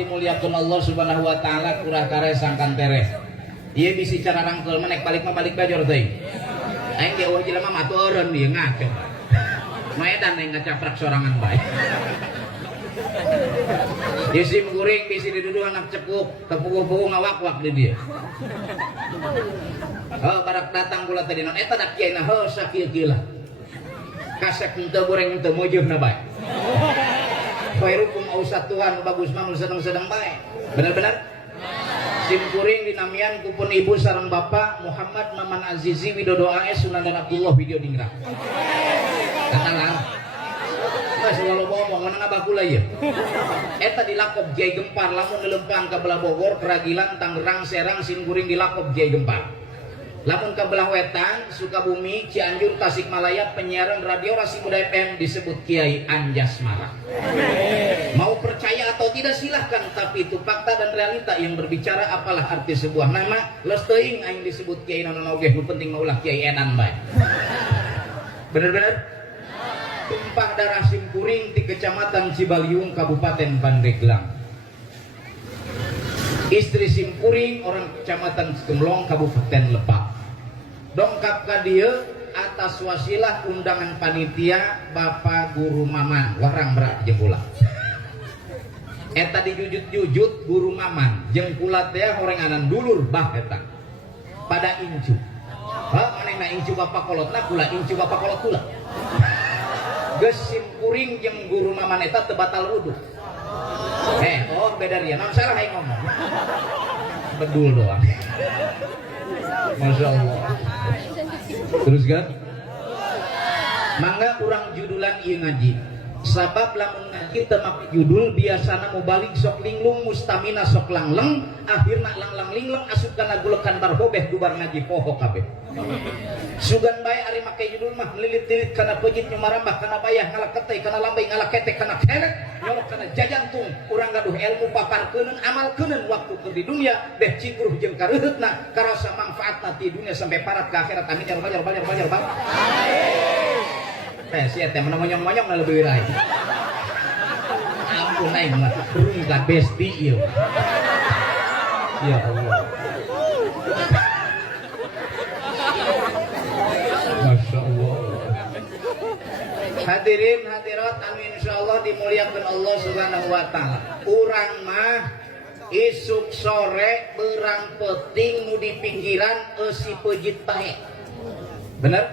dimuliakeun Allah Subhanahu wa taala kurah kare sangkan tereh. Ieu bisi cara rangkeul menek balik mah balik bajor teuing. Aing ge eueuh jelema mah atueureun ieu ngaco. Maedan aing ngacaprak sorangan bae. Bisi mengguring bisi diduduh anak cepuk, kepuguh-puguh ngawak-wak di dia. Oh, barak datang kula tadi non eta dak kiaina heuh sakieu-kieu lah. Kasek henteu goreng henteu mujeuhna bae. Khairukum ausatuhan bagus mah sedang-sedang bae. Bener-bener? Sim kuring dinamian kupun ibu sareng bapak Muhammad Maman Azizi Widodo AS Sunandan Abdullah Video Dingrak. Katalan. Mas walau ngomong mana ngabakula ieu. Eta dilakop Jai Gempar lamun leumpang ka belah Bogor, Keragilan, Tangerang, Serang, sim kuring dilakop Jai Gempar. Lamun ke belah wetan, Sukabumi, Cianjur, Tasikmalaya, penyiaran radio Rasi Muda FM disebut Kiai Anjasmara. Mau percaya atau tidak silahkan, tapi itu fakta dan realita yang berbicara apalah arti sebuah nama. Leus teuing aing disebut Kiai naon oge, nu penting mah ulah Kiai Edan bae. Bener-bener? Tumpah darah simkuring di Kecamatan Cibaliung, Kabupaten Pandeglang. Istri simkuring orang Kecamatan Gemlong, Kabupaten Lebak. Dongkap ka dieu atas wasilah undangan panitia Bapak Guru Maman warang berat jeung kula. Eta dijujut-jujut Guru Maman jeung kula teh horenganan dulur bah eta. Pada incu. Ha manehna incu bapak kolotna kula incu bapak kolot kula. Geus simkuring jeung Guru Maman eta teu batal wudu. Oh beda dia, non salah aing ngomong. Bedul doang. Masya Allah. Terus kan? Mangga kurang judulan ieu ngaji. Sabab lamun ngaji teu make judul biasana mubalik sok linglung mustamina sok langleng, akhirna langlang lingleng asup kana gulekan barbobeh dubar ngaji poho kabeh. Sugan bae ari make judul mah lilit-lilit kana peujit nyumarambah kana bayah ngalaketeh kana lambay ngalaketek kana kelek nyolok kana jajantung urang gaduh ilmu paparkeuneun amalkeuneun waktu keur di dunia beh cingruh jeung kareuheutna karasa manfaatna ti dunia sampai parat ka akhirat amin ya rabbal alamin. Si eta mah monyong-monyong na leuwih rai. Ampun aing mah burung ka besti ieu. Ya Allah. Masya Allah. Hadirin hadirat anu insyaallah dimuliakeun Allah Subhanahu wa taala. Urang mah isuk sore beurang penting nu di pinggiran eusi peujit bae. Bener?